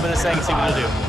jump in this thing and see what it'll do.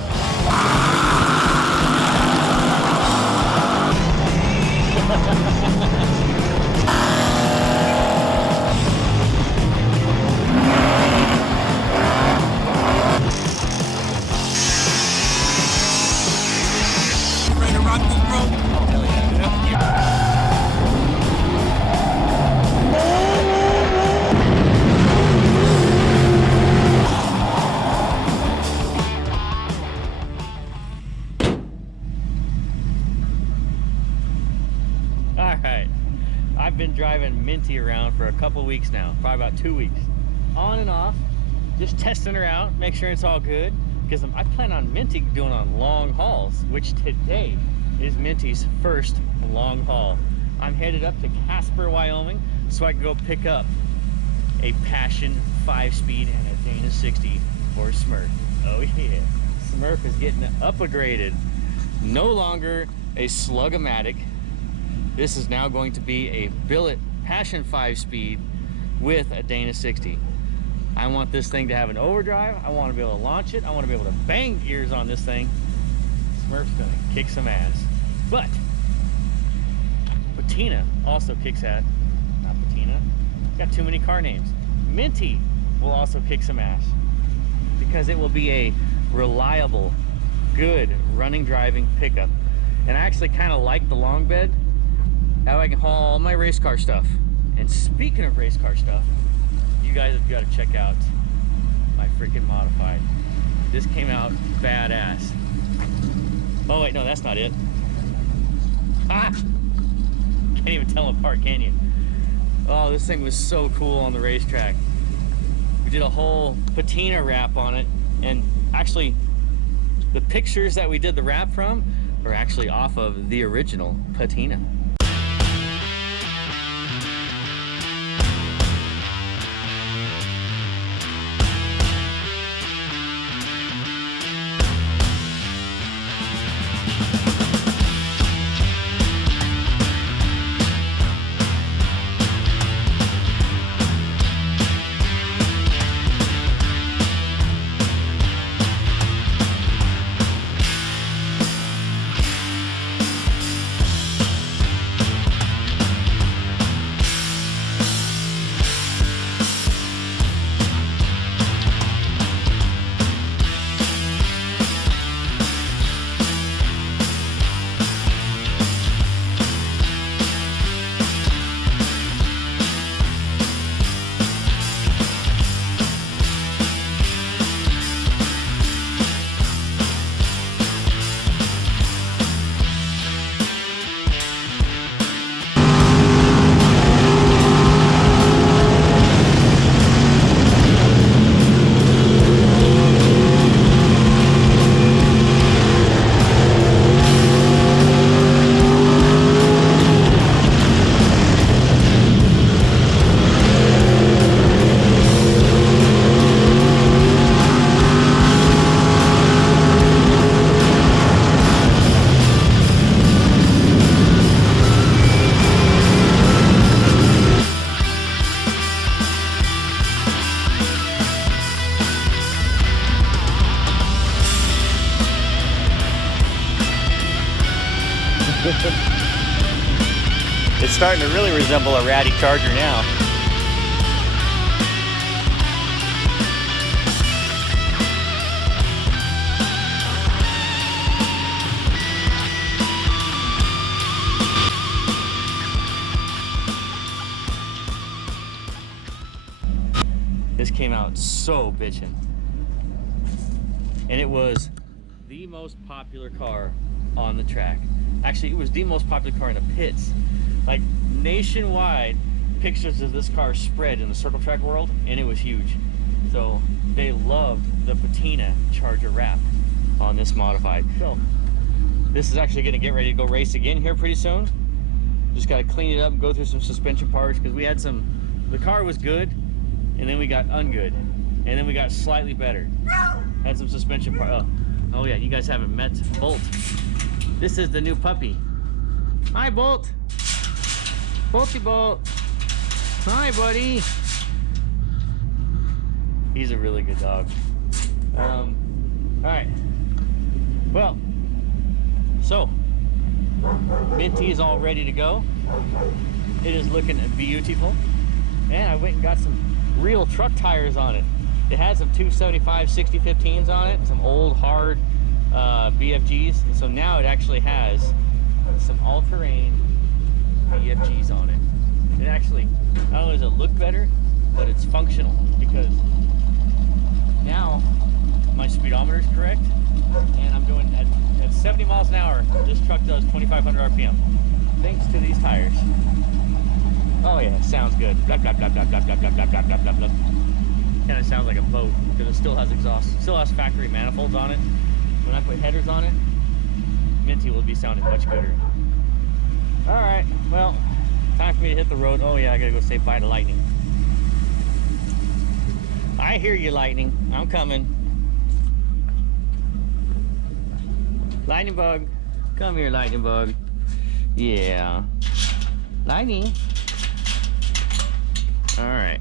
I've been driving Minty around for a couple weeks now, probably about 2 weeks, on and off, just testing her out, make sure it's all good, because I plan on Minty doing on long hauls, which today is Minty's first long haul. I'm headed up to Casper, Wyoming, so I can go pick up a Passion 5-speed and a Dana 60 for Smurf. Oh yeah, Smurf is getting upgraded. No longer a Slug-o-matic. This is now going to be a billet Passion 5-speed with a Dana 60. I want this thing to have an overdrive. I want to be able to launch it. I want to be able to bang gears on this thing. Smurf's gonna kick some ass. But Patina also kicks ass. Not Patina. Got too many car names. Minty will also kick some ass because it will be a reliable, good running driving pickup. And I actually kind of like the long bed. How I can haul all my race car stuff. And speaking of race car stuff, you guys have got to check out my freaking modified. This came out badass. Oh wait, no, that's not it. Ah! Can't even tell them apart, can you? Oh, this thing was so cool on the racetrack. We did a whole patina wrap on it, and actually the pictures that we did the wrap from are actually off of the original patina. It's starting to really resemble a ratty Charger now. This came out so bitchin'. And it was the most popular car on the track. Actually, it was the most popular car in the pits. Like, nationwide, pictures of this car spread in the circle track world, and it was huge. So they loved the patina Charger wrap on this modified. So this is actually going to get ready to go race again here pretty soon. Just got to clean it up and go through some suspension parts, because we had the car was good, and then we got ungood, and then we got slightly better. Had some suspension parts. Oh yeah, you guys haven't met Bolt. This is the new puppy. Hi, Bolt. Bolty Bolt. Hi, buddy. He's a really good dog. right. Well, so Minty is all ready to go. It is looking beautiful. And I went and got some real truck tires on it. It had some 275 60-15s on it, some old hard BFGs. And so now it actually has some all-terrain BFGs on it. It actually, not only does it look better, but it's functional, because now my speedometer is correct and I'm doing at 70 miles an hour. This truck does 2,500 RPM thanks to these tires. Oh yeah, sounds good. Blah blah blah blah blah blah blah blah blah blah blah blah. Kind of sounds like a boat because it still has exhaust, still has factory manifolds on it. When I put headers on it, Minty will be sounding much gooder. All right, well, time for me to hit the road. Oh yeah, I gotta go say bye to Lightning. I hear you, Lightning. I'm coming. Lightning bug, come here, Lightning bug. Yeah, Lightning. All right.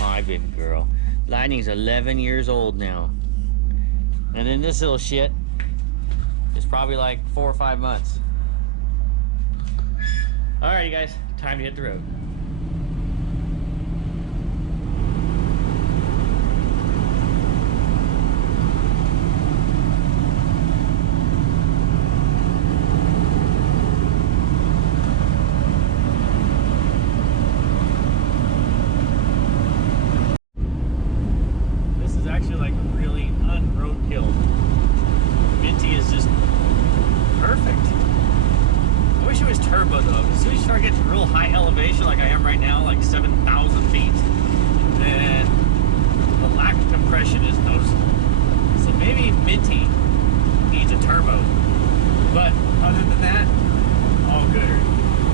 My baby girl. Lightning's 11 years old now. And then this little shit is probably like 4 or 5 months. All right, you guys, time to hit the road. Actually like really un-roadkill. Minty is just perfect. I wish it was turbo though. As soon as you start getting real high elevation like I am right now, like 7,000 feet, then the lack of compression is noticeable. So maybe Minty needs a turbo. But other than that, all good.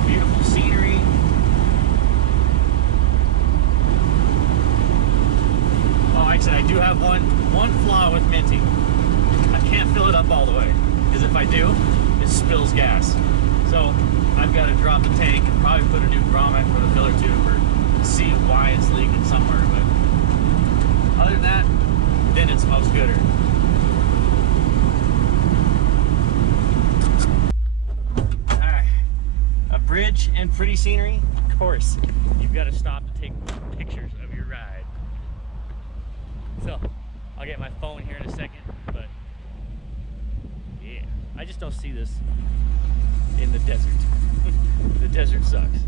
Beautiful scenery. Like I said, I do have one flaw with Minty. I can't fill it up all the way, because if I do, it spills gas. So I've got to drop the tank and probably put a new grommet for the filler tube, or see why it's leaking somewhere. But other than that, then it smells gooder. Alright, a bridge and pretty scenery. Of course, you've got to stop to take pictures of your ride. So, I'll get my phone here in a second, but yeah, I just don't see this in the desert. The desert sucks.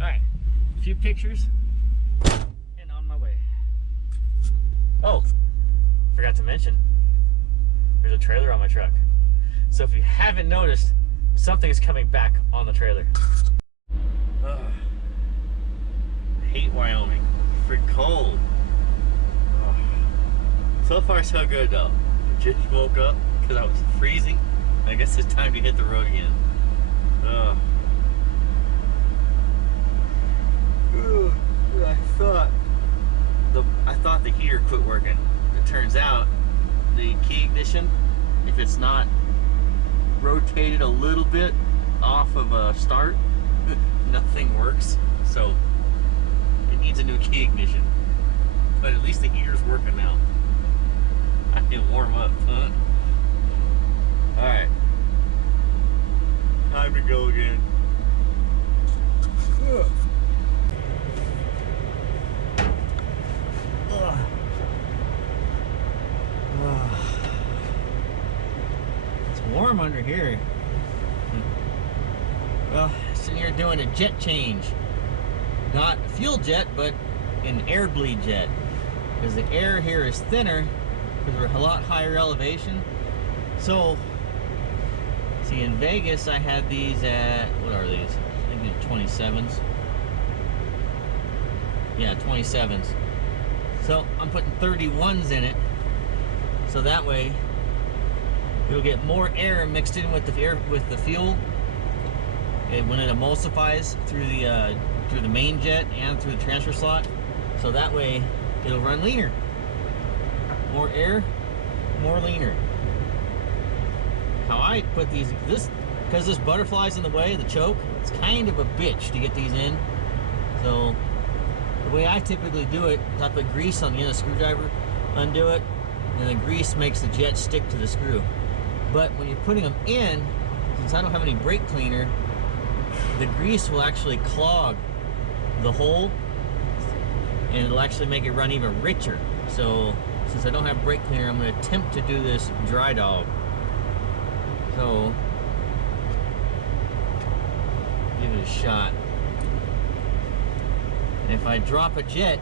Alright, a few pictures, and on my way. Oh, forgot to mention, there's a trailer on my truck. So if you haven't noticed, something is coming back on the trailer. I hate Wyoming. Freaking cold. So far so good though. I just woke up because I was freezing. I guess it's time to hit the road again. I thought the heater quit working. It turns out the key ignition, if it's not rotated a little bit off of a start, nothing works. So it needs a new key ignition. But at least the heater's working now. I can warm up, huh? Alright. Time to go again. Ugh. Ugh. Ugh. It's warm under here. Well, sitting here doing a jet change. Not fuel jet, but an air bleed jet. Because the air here is thinner, because we're a lot higher elevation. So, see, in Vegas I had these at, what are these? I think they're 27s. Yeah, 27s. So I'm putting 31s in it, so that way you'll get more air mixed in with the air, with the fuel. And when it emulsifies through the main jet and through the transfer slot, so that way it'll run leaner. More air, more leaner. How I put these, because this butterfly's in the way, the choke, it's kind of a bitch to get these in. So the way I typically do it is I put grease on the end of the screwdriver, undo it, and the grease makes the jet stick to the screw. But when you're putting them in, since I don't have any brake cleaner, the grease will actually clog the hole and it'll actually make it run even richer. So since I don't have brake cleaner, I'm going to attempt to do this dry dog. So give it a shot. And if I drop a jet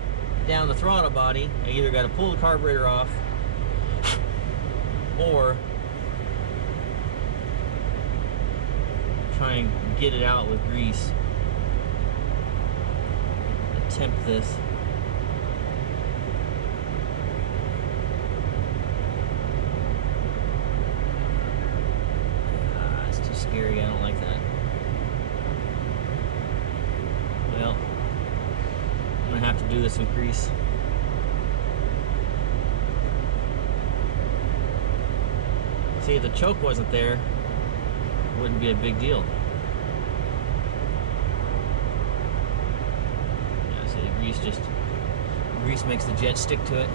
down the throttle body, I either got to pull the carburetor off or try and get it out with grease. Attempt this. It's too scary. I don't like that. Well, I'm gonna have to do this with grease. See, if the choke wasn't there, it wouldn't be a big deal. Yeah, see, the grease makes the jet stick to it.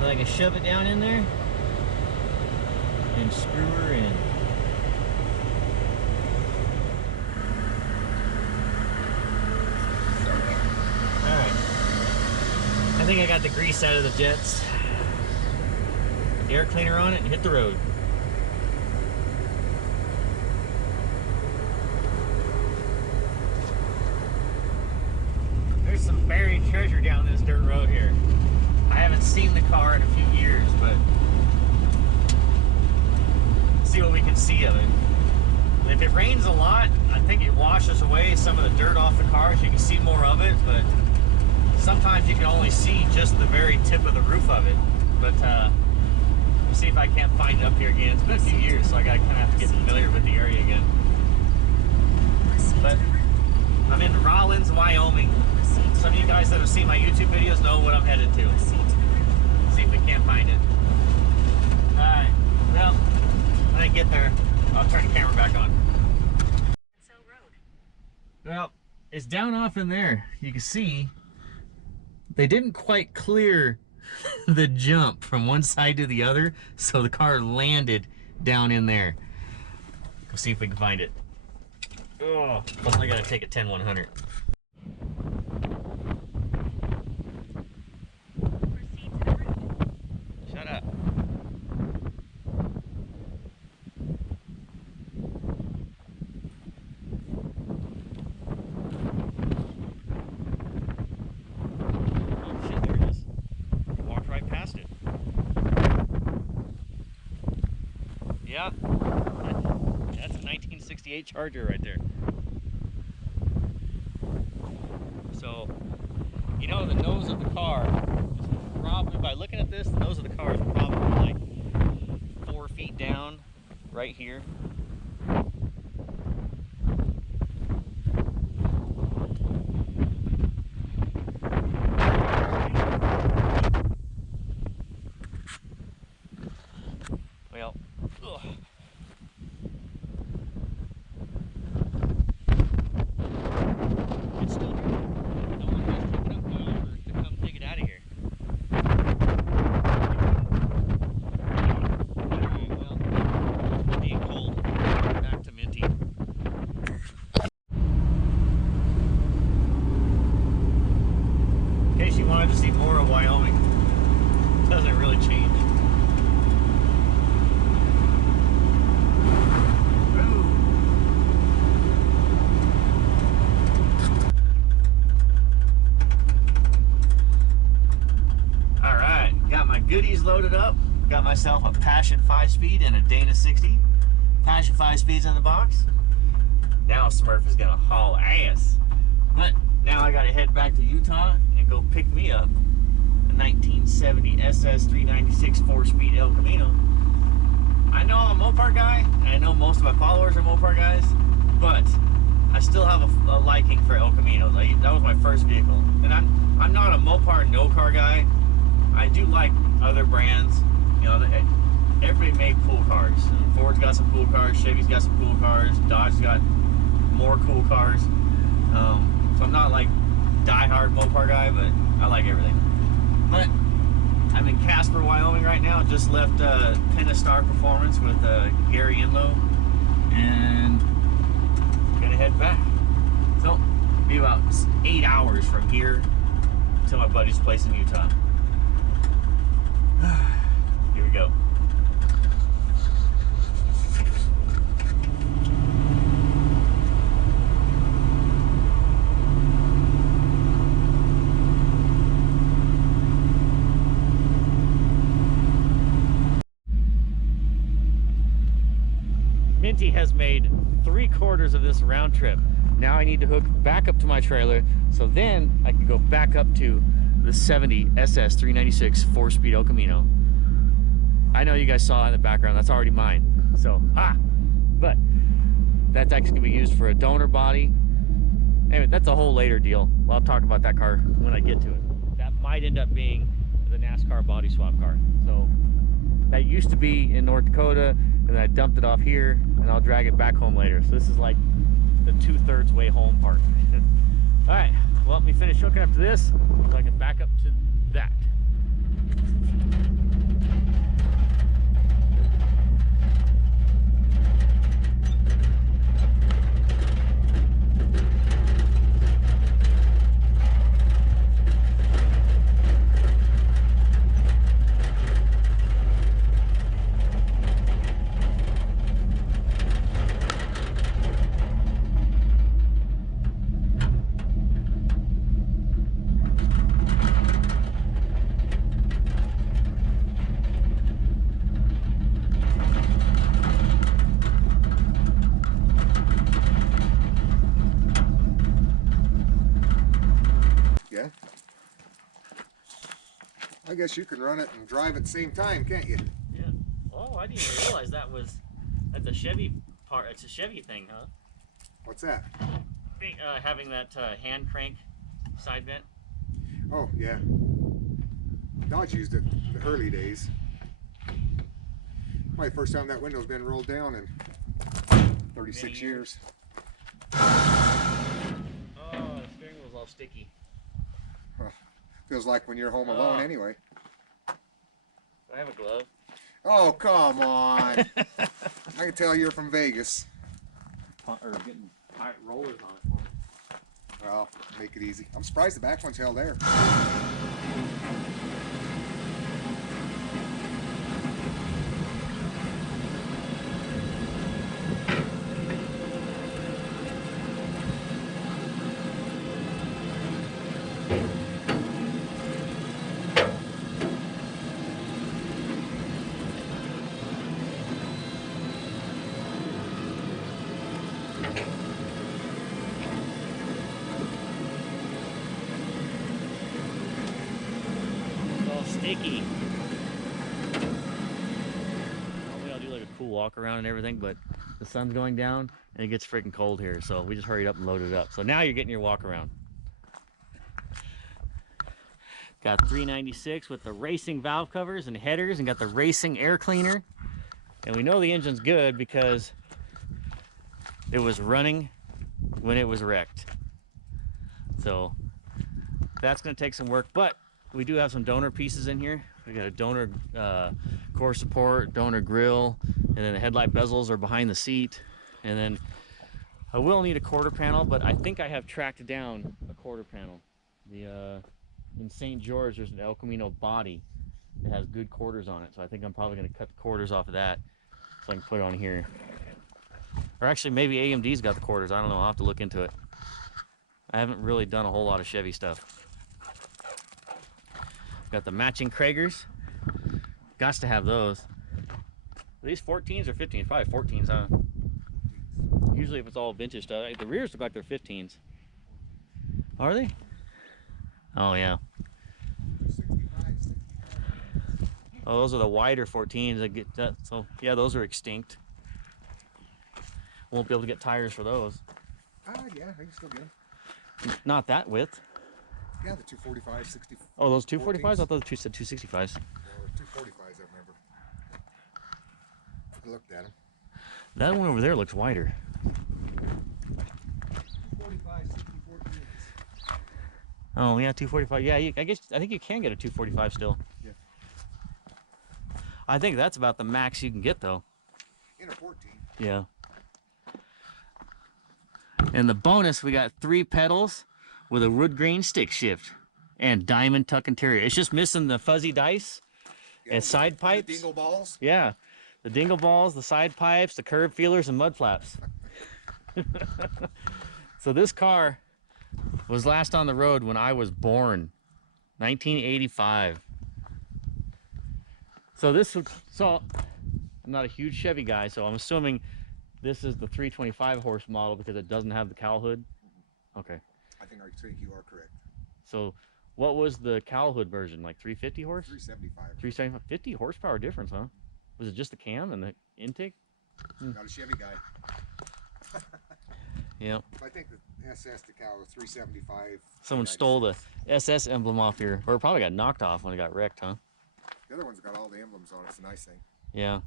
So I can shove it down in there and screw her in. Alright. I think I got the grease out of the jets. Put the air cleaner on it and hit the road. There's some buried treasure down this dirt road here. I haven't seen the car in a few years, but see what we can see of it. If it rains a lot, I think it washes away some of the dirt off the car so you can see more of it, but sometimes you can only see just the very tip of the roof of it. But we'll see if I can't find it up here again. It's been a few years, so I gotta kind of have to get familiar with the area again. But I'm in Rawlins, Wyoming. Some of you guys that have seen my YouTube videos know what I'm headed to. See if we can't find it. Alright, well, when I get there, I'll turn the camera back on. Well, it's down off in there. You can see they didn't quite clear the jump from one side to the other, so the car landed down in there. Let's see if we can find it. Oh, plus I gotta take a 10-100. Shut up. Oh shit, there it is. Walked right past it. Yeah. That's a 1968 Charger right there. So, you know, the nose of the car is probably, by looking at this, the nose of the car is probably like 4 feet down right here. Well, ugh. It's still here. No one has taken up my offer to come take it out of here. Alright, well, being cold, back to Minty. In case you wanted to see more of Wyoming, it doesn't really change. Goodies loaded up. Got myself a Passion 5-speed and a Dana 60. Passion 5-speeds on the box. Now Smurf is gonna haul ass. But now I gotta head back to Utah and go pick me up a 1970 SS 396 4-speed El Camino. I know I'm a Mopar guy, and I know most of my followers are Mopar guys, but I still have a liking for El Camino. Like, that was my first vehicle, and I'm not a Mopar no car guy. I do like other brands. You know, everybody made cool cars. Ford's got some cool cars, Chevy's got some cool cars, Dodge's got more cool cars. So I'm not like die-hard Mopar guy, but I like everything. But I'm in Casper, Wyoming right now. Just left Tennis Star Performance with Gary Inlow, and gonna head back. So, be about 8 hours from here to my buddy's place in Utah. Here we go. Minty has made 3/4 of this round trip. Now I need to hook back up to my trailer, so then I can go back up to the 70 SS 396 4-speed El Camino. I know you guys saw it in the background, that's already mine. So, but that's actually gonna be used for a donor body. Anyway, that's a whole later deal. Well, I'll talk about that car when I get to it. That might end up being the NASCAR body swap car. So that used to be in North Dakota, and then I dumped it off here, and I'll drag it back home later. So this is like the 2/3 way home part. All right, well, let me finish hooking up to this so I can back up to that. Yeah. I guess you can run it and drive at the same time, can't you? Yeah. Oh, I didn't even realize that's a Chevy part. It's a Chevy thing, huh? What's that? Having that hand crank side vent. Oh, yeah. Dodge used it in the early days. Probably the first time that window's been rolled down in 36 years. Oh, the steering wheel's all sticky. Feels like when you're home alone anyway. Do I have a glove? Oh, come on. I can tell you're from Vegas. Or getting rollers on it for me. Well, make it easy. I'm surprised the back one's held there. Sticky. Normally I'll do like a cool walk around and everything, but the sun's going down and it gets freaking cold here, so we just hurried up and loaded it up. So now you're getting your walk around. Got 396 with the racing valve covers and headers, and got the racing air cleaner. And we know the engine's good because it was running when it was wrecked. So that's going to take some work, but we do have some donor pieces in here. We got a donor core support, donor grill, and then the headlight bezels are behind the seat. And then I will need a quarter panel, but I think I have tracked down a quarter panel. In St. George, there's an El Camino body that has good quarters on it, so I think I'm probably going to cut the quarters off of that so I can put it on here. Or actually, maybe AMD's got the quarters. I don't know. I'll have to look into it. I haven't really done a whole lot of Chevy stuff. Got the matching Kragers. Gots to have those. Are these 14s or 15s? Probably 14s, huh? Usually if it's all vintage stuff. The rears look like they're 15s. Are they? Oh, yeah. Oh, those are the wider 14s. I get that. So, yeah, those are extinct. Won't be able to get tires for those. Yeah, I can still get them. Not that width. Yeah, the 245, 60. Oh, those 245s? I thought the said 265s. Or 245s, I remember. I looked at them. That one over there looks wider. 245, 60, 14s. Oh, yeah, 245. Yeah, I think you can get a 245 still. Yeah. I think that's about the max you can get though. In a 14. Yeah. And the bonus, we got 3 pedals with a wood grain stick shift and diamond tuck interior. It's just missing the fuzzy dice and side pipes. The dingle balls. Yeah, the dingle balls, the side pipes, the curb feelers, and mud flaps. So this car was last on the road when I was born, 1985. So I'm not a huge Chevy guy, so I'm assuming this is the 325 horse model because it doesn't have the cowl hood. Okay. I think you are correct. So what was the cowl hood version? Like 350 horse? 375. 375. 50 horsepower difference, huh? Was it just the cam and the intake? Not a Chevy guy. Yeah. I think the SS decal was 375. Someone stole the SS emblem off here, or it probably got knocked off when it got wrecked, huh? The other one's got all the emblems on it. It's a nice thing. Yeah.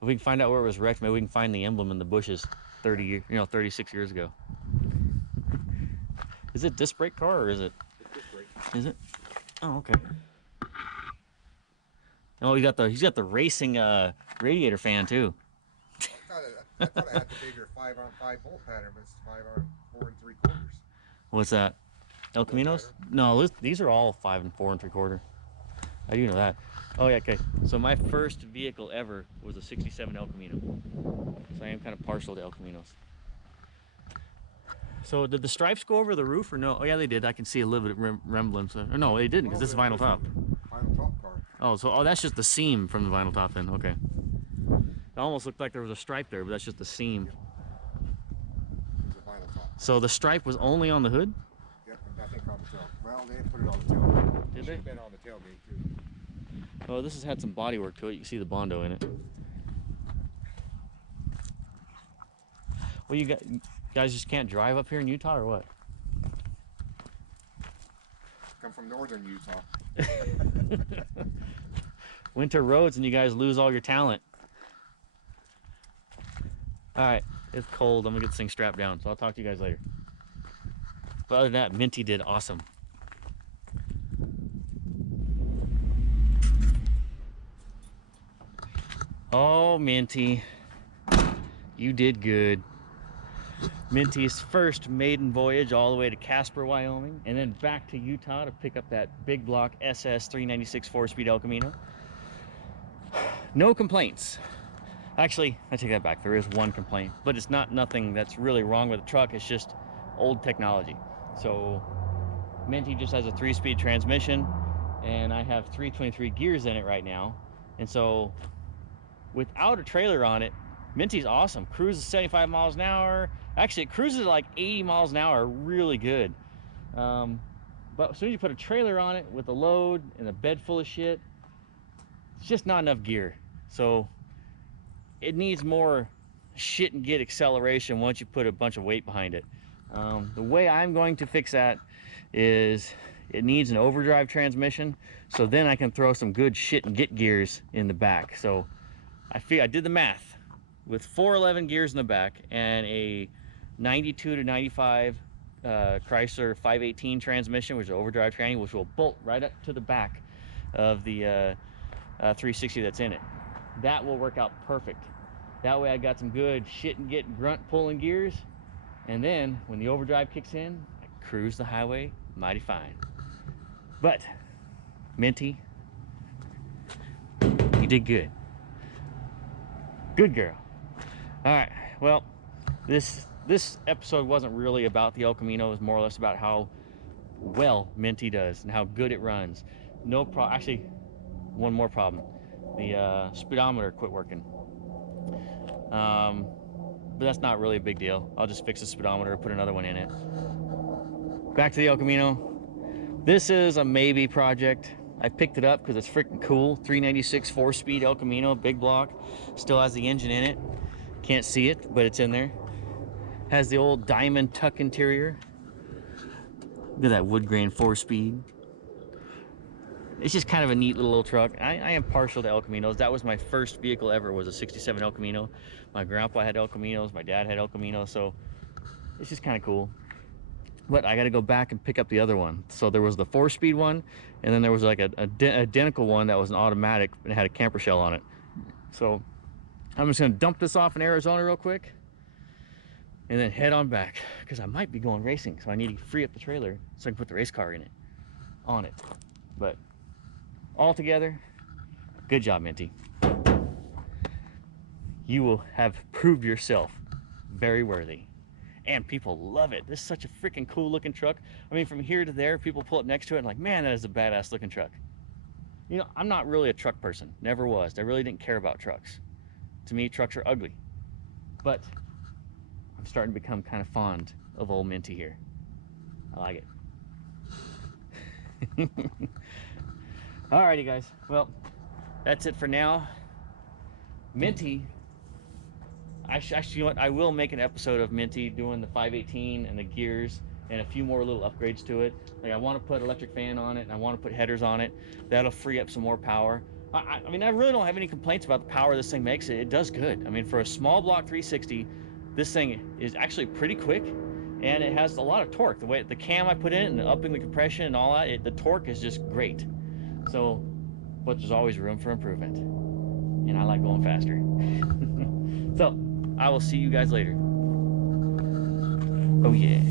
If we can find out where it was wrecked, maybe we can find the emblem in the bushes 36 years ago. Is it disc brake car or is it? It's disc brake. Is it? Oh, okay. Oh, he's got the racing radiator fan too. I thought I had the bigger 5-on-5 bolt pattern, but it's 5-on 4 3/4. What's that? El Caminos? No, these are all 5 4 3/4. I do know that. Oh yeah, okay. So my first vehicle ever was a '67 El Camino. So I am kind of partial to El Caminos. So did the stripes go over the roof or no? Oh yeah, they did. I can see a little bit of remembrance. No, they didn't because this is vinyl top. Vinyl top car. Oh, that's just the seam from the vinyl top then. Okay. It almost looked like there was a stripe there, but that's just the seam. It's a vinyl top. So the stripe was only on the hood? Yep, I think on the tail. Well, they didn't put it on the tailgate. Did It should they? have been on the tailgate too. Oh, this has had some body work to it. You can see the Bondo in it. Well, you guys just can't drive up here in Utah or what? Come from northern Utah. Winter roads and you guys lose all your talent. All right, it's cold. I'm gonna get this thing strapped down, so I'll talk to you guys later. But other than that, Minty did awesome. Oh, Minty, you did good. Minty's first maiden voyage all the way to Casper, Wyoming, and then back to Utah to pick up that big block SS 396 4-speed El Camino. No complaints. Actually, I take that back. There is one complaint, but it's nothing that's really wrong with the truck. It's just old technology. So Minty just has a 3-speed transmission, and I have 323 gears in it right now. And so without a trailer on it, Minty's awesome. Cruises 75 miles an hour. Actually, it cruises at like 80 miles an hour, really good. But as soon as you put a trailer on it with a load and a bed full of shit, it's just not enough gear. So it needs more shit and get acceleration once you put a bunch of weight behind it. The way I'm going to fix that is it needs an overdrive transmission, so then I can throw some good shit and get gears in the back. So I did the math. With 411 gears in the back and a 92 to 95 Chrysler 518 transmission, which is an overdrive tranny, which will bolt right up to the back of the 360 that's in it. That will work out perfect. That way I got some good shit and get grunt pulling gears, and then when the overdrive kicks in, I cruise the highway mighty fine. But Minty, you did good. Good girl. All right, well, this episode wasn't really about the El Camino. It was more or less about how well Minty does and how good it runs. No problem. Actually, one more problem. The speedometer quit working. But that's not really a big deal. I'll just fix the speedometer, put another one in it. Back to the El Camino. This is a maybe project. I picked it up because it's freaking cool. 396 4-speed El Camino, big block. Still has the engine in it. Can't see it, but it's in there. Has the old diamond tuck interior. Look at that wood grain 4-speed. It's just kind of a neat little truck. I am partial to El Caminos. That was my first vehicle ever, was a '67 El Camino. My grandpa had El Caminos, my dad had El Caminos, so it's just kind of cool. but I got to go back and pick up the other one. So there was the 4-speed one, and then there was like a identical one that was an automatic and it had a camper shell on it. So I'm just gonna dump this off in Arizona real quick and then head on back, because I might be going racing, so I need to free up the trailer so I can put the race car in it, on it. But all together, good job, Minty. You will have proved yourself very worthy, and people love it. This is such a freaking cool looking truck. I mean, from here to there, people pull up next to it and like, man, that is a badass looking truck. You know, I'm not really a truck person, never was. I really didn't care about trucks. To me, trucks are ugly, but I'm starting to become kind of fond of old Minty here. I like it. Alrighty, guys. Well, that's it for now. Minty, actually, you know what? I will make an episode of Minty doing the 518 and the gears and a few more little upgrades to it. Like, I want to put electric fan on it, and I want to put headers on it. That'll free up some more power. I mean, I really don't have any complaints about the power this thing makes. It does good. I mean, for a small block 360, this thing is actually pretty quick, and it has a lot of torque. The way the cam I put in and upping the compression and all that, the torque is just great. So, but there's always room for improvement, and I like going faster. So I will see you guys later. Oh yeah.